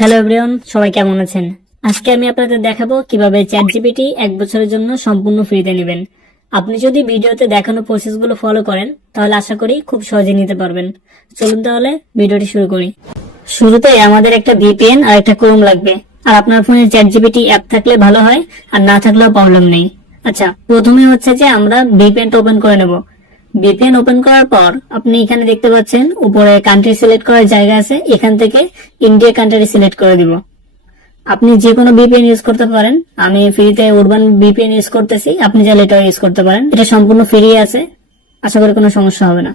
Hello everyone, সবাই কেমন আছেন? আজকে আমি আপনাদের দেখাবো কিভাবে চ্যাটজিপিটি 1 বছরের জন্য সম্পূর্ণ ফ্রিতে নেবেন। আপনি যদি ভিডিওতে দেখানো প্রসেসগুলো ফলো করেন তাহলে আশা করি খুব সহজে নিতে পারবেন। চলুন তাহলে ভিডিওটি শুরু করি। শুরুতে আমাদের একটা ভিপিএন আর একটা ক্রোম লাগবে। আর আপনার ফোনে চ্যাটজিপিটি অ্যাপ থাকলে ভালো হয়, আর না থাকলেও প্রবলেম নেই। আচ্ছা, প্রথমে হচ্ছে যে আমরা ভিপিএনটা ওপেন করে নেব। ভিপিএন ওপেন করার পর আপনি এখানে দেখতে পাচ্ছেন উপরে কান্ট্রি সিলেক্ট করার জায়গা আছে, এখান থেকে ইন্ডিয়া কান্ট্রি সিলেক্ট করে দিব। আপনি যে কোনো ভিপিএন ইউজ করতে পারেন। আমি ফ্রিতে উরবান ভিপিএন ইউজ করতেছি, আপনি চাইলে এটাও ইউজ করতে পারেন। এটা সম্পূর্ণ ফ্রি আছে, আশা করি কোনো সমস্যা হবে না।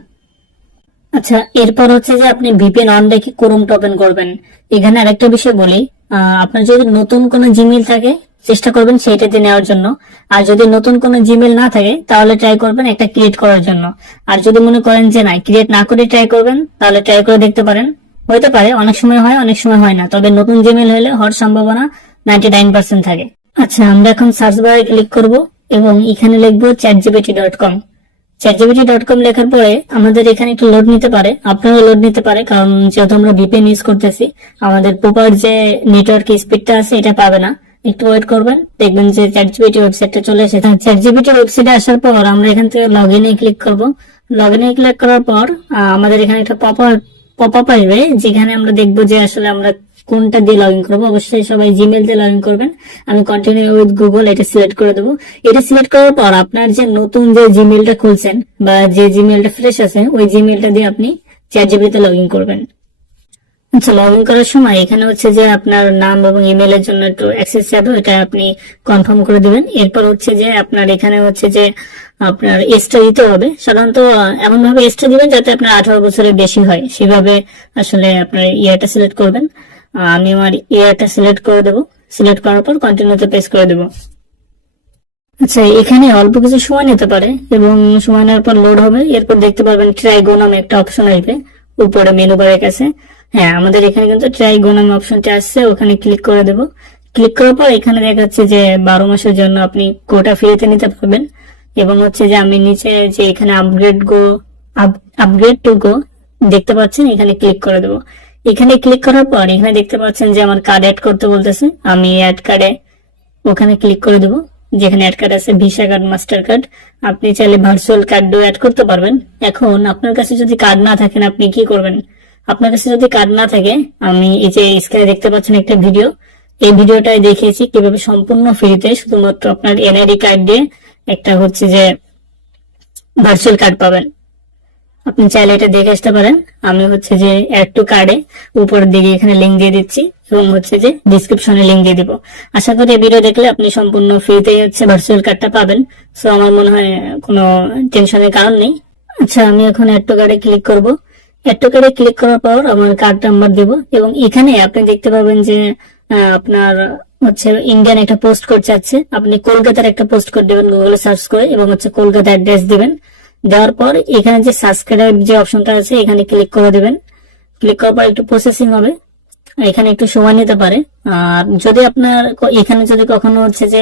আচ্ছা, এরপর হচ্ছে যে আপনি ভিপিএন অন রেখে ক্রোমটা ওপেন করবেন। এখানে আরেকটা বিষয় বলি, আপনার যদি নতুন কোনো জিমেইল থাকে চেষ্টা করবেন সেইটাতে নেওয়ার জন্য। আর যদি নতুন কোনো জিমেইল না থাকে তাহলে ট্রাই করবেন একটা ক্রিয়েট করার জন্য। আর যদি মনে করেন যে না, ক্রিয়েট না করে ট্রাই করবেন, তাহলে ট্রাই করে দেখতে পারেন। হইতে পারে, অনেক সময় হয় অনেক সময় হয় না, তবে নতুন জিমেইল হলে হওয়ার সম্ভাবনা 99% থাকে। আচ্ছা, আমরা এখন সার্চ বারে ক্লিক করব এবং এখানে লিখবো chatgpt.com। chatgpt.com লেখার পরে আমাদের এখানে একটু লোড নিতে পারে, আপনারও লোড নিতে পারে, কারণ যেহেতু আমরা ভিপিএন ইউজ করতেছি আমাদের প্রপার যে নেটওয়ার্ক স্পিডটা আছে এটা পাবে না। একটু ওয়েট করবেন, দেখবেন যে চ্যাটজিপিটি ওয়েবসাইটটা চলে এসেছে। চ্যাটজিপিটি ওয়েবসাইটে আসার পর আমরা এখান থেকে লগইনে ক্লিক করব। লগইনে ক্লিক করার পর আমাদের এখানে একটা পপআপ আসবে, যেখানে আমরা দেখবো যে আসলে আমরা কোনটা দিয়ে লগ ইন করবো। অবশ্যই সবাই জিমেল দিয়ে লগ ইন করবেন। আমি কন্টিনিউ উইথ গুগল এটা সিলেক্ট করে দেবো। এটা সিলেক্ট করার পর আপনার যে নতুন যে জিমেলটা খুলছেন বা যে জিমেলটা ফ্রেশ আছে ওই জিমেলটা দিয়ে আপনি চ্যাটজিপিটিতে লগ ইন করবেন। আচ্ছা, লগ ইন করার সময় এখানে হচ্ছে যে আপনার নাম এবং ইমেলের জন্য একটু অ্যাক্সেস চাইবে, এটা আপনি কনফার্ম করে দিবেন। এরপর হচ্ছে যে আপনার এখানে হচ্ছে যে আপনার এজটা দিতে হবে। সাধারণত এমন ভাবে এজটা দিবেন যাতে আপনার 18 বছরের বেশি হয়, সেভাবে আসলে আপনার ইয়ারটা সিলেক্ট করবেন। আমি আমার ইয়ারটা সিলেক্ট করে দেবো। সিলেক্ট করার পর কন্টিনিউতে প্রেস করে দেবো। আচ্ছা, এখানে অল্প কিছু সময় নিতে পারে এবং সময় নেওয়ার পর লোড হবে। এরপর দেখতে পারবেন ট্রাইগো নামে একটা অপশন আসবে উপরে মেনু বারের কাছে। হ্যাঁ, আমাদের এখানে কিন্তু ট্রাইগো নামে অপশনটা আসছে, ওখানে ক্লিক করে দেব। ক্লিক করার পর এখানে দেখাচ্ছে যে 12 মাসের জন্য আপনি কোটা ফ্রিতে নিতে পারবেন। এবং হচ্ছে যে আমি নিচে যে এখানে আপগ্রেড টু গো দেখতে পাচ্ছেন, এখানে ক্লিক করে দেব। এখানে ক্লিক করার পর এখানে দেখতে পাচ্ছেন যে আমার কার্ড অ্যাড করতে বলতেছে। আমি অ্যাড কার্ডে ওখানে ক্লিক করে দেবো। যেখানে অ্যাড কার্ড আছে ভিসা কার্ড, মাস্টার কার্ড, আপনি চাইলে ভার্চুয়াল কার্ডও অ্যাড করতে পারবেন। এখন আপনার কাছে যদি কার্ড না থাকেন আপনি কি করবেন? আপনার কাছে যদি কার্ড না থাকে, আমি এই যে স্ক্রিনে দেখতে পাচ্ছেন একটা ভিডিও, এই ভিডিওটাই দেখিয়েছি কিভাবে সম্পূর্ণ ফ্রিতে শুধুমাত্র আপনার এনআইডি কার্ড দিয়ে একটা হচ্ছে যে ভার্চুয়াল কার্ড পাবেন। আপনি চাইলে এটা দেখে আসতে পারেন। আমি হচ্ছে যে অ্যাড টু কার্ডে উপরের দিকে এখানে লিঙ্ক দিয়ে দিচ্ছি এবং হচ্ছে যে ডিসক্রিপশনে লিঙ্ক দিয়ে দিব। আশা করি এই ভিডিও দেখলে আপনি সম্পূর্ণ ফ্রিতেই হচ্ছে ভার্চুয়াল কার্ডটা পাবেন। সো আমার মনে হয় কোনো টেনশনের কারণ নেই। আচ্ছা, আমি এখন অ্যাড টু কার্ডে ক্লিক করব। অ্যাড টু কার্ডে ক্লিক করার পর আমার কার্ড নাম্বার দেব এবং এখানে আপনি দেখতে পাবেন যে আপনার হচ্ছে ইন্ডিয়ান একটা পোস্ট কোড চাচ্ছে। আপনি কলকাতার একটা পোস্ট কোড দেবেন গুগলে সার্চ করে এবং হচ্ছে কলকাতা অ্যাড্রেস দিবেন। দেওয়ার পর এখানে যে সাবস্ক্রাইব যে অপশনটা আছে এখানে ক্লিক করে দেবেন। ক্লিক করার পর একটু প্রসেসিং হবে, এখানে একটু সময় নিতে পারে। আর যদি আপনার এখানে যদি কখনো হচ্ছে যে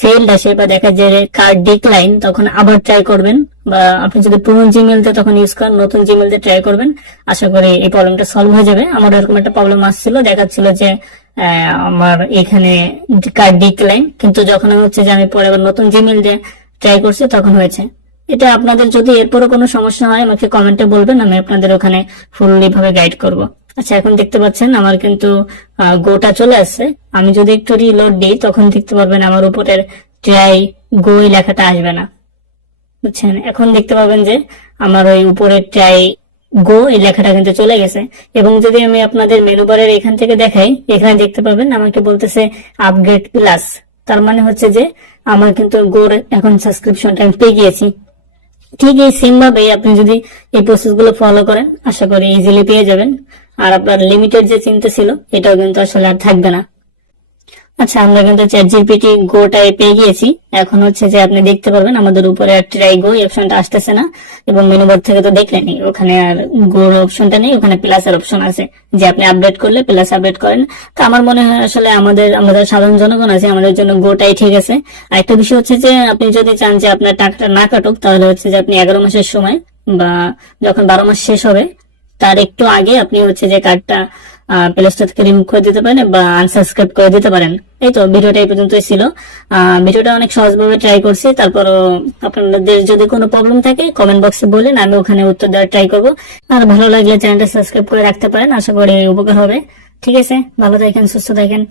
ফেইল্ড আসে বা দেখা যায় কার্ড ডিক্লাইন, তখন আবার ট্রাই করবেন। বা আপনি যদি পুরনো জিমেল দিয়ে তখন ইউজ করেন, নতুন জিমেল দিয়ে ট্রাই করবেন। আশা করি এই প্রবলেমটা সলভ হয়ে যাবে। আমার এরকম একটা প্রবলেম আসছিল, দেখাচ্ছিল যে আমার এখানে কার্ড ডিক্লাইন, কিন্তু যখন হচ্ছে যে আমি পরে আবার নতুন জিমেল দিয়ে ট্রাই করছি তখন হয়েছে। এটা আপনাদের যদি এরপরও কোনো সমস্যা হয় আমাকে কমেন্টে বলবেন, আমি আপনাদের ওখানে ফুললি ভাবে গাইড করব। আচ্ছা, এখন দেখতে পাচ্ছেন আমার কিন্তু গোটা চলে আসছে। আমি যদি একটু রিলোড দিই তখন দেখতে পারবেন আমার উপরের ট্রাই গো লেখাটা আসবে না, বুঝছেন? এখন দেখতে পাবেন যে আমার ওই উপরের ট্রাই গো এই লেখাটা কিন্তু চলে গেছে। এবং যদি আমি আপনাদের মেনু বারের এখান থেকে দেখাই, এখানে দেখতে পাবেন আমাকে বলতেছে আপগ্রেড প্লাস। তার মানে হচ্ছে যে আমার কিন্তু গোর এখন সাবস্ক্রিপশনটা আমি পেয়ে গিয়েছি। ঠিক এই সেম ভাবে আপনি যদি এই প্রসেস গুলো ফলো করেন আশা করি ইজিলি পেয়ে যাবেন। আর আপনার লিমিটেড যে চিন্তা ছিল এটাও কিন্তু আসলে আর থাকবে না। আচ্ছা, আমরা কিন্তু চ্যাটজিপিটি গোটাই পেয়ে গিয়েছি। এখন হচ্ছে যে আপনি দেখতে পারবেন আমাদের উপরে আর ট্রাই গো এই অপশনটা আসতেছে না, এবং মেনু বার থেকে তো দেখলেনই ওখানে আর গোর অপশনটা নেই, ওখানে প্লাস এর অপশন আছে যে আপনি আপডেট করলে প্লাস আপডেট করেন। তো আমার মনে হয় আসলে আমাদের সাধারণ জনগণ আছে আমাদের জন্য গোটাই ঠিক আছে। আর একটা বিষয় হচ্ছে যে আপনি যদি চান যে আপনার টাকাটা না কাটুক, তাহলে হচ্ছে যে আপনি 11 মাসের সময় বা যখন 12 মাস শেষ হবে তার একটু আগে আপনি হচ্ছে যে কার্ডটা প্লে স্টোর থেকে রিমুভ করে দিতে পারেন বা আনসাবস্ক্রাইব করে দিতে পারেন। এই তো ভিডিওটা এই পর্যন্তই ছিল। ভিডিওটা অনেক সহজভাবে ট্রাই করছি। তারপরও আপনাদের যদি কোনো প্রবলেম থাকে কমেন্ট বক্সে বলেন, আমি ওখানে উত্তর দেওয়ার ট্রাই করবো। আর ভালো লাগলে চ্যানেলটা সাবস্ক্রাইব করে রাখতে পারেন, আশা করি উপকার হবে। ঠিক আছে, ভালো থাকেন, সুস্থ থাকেন।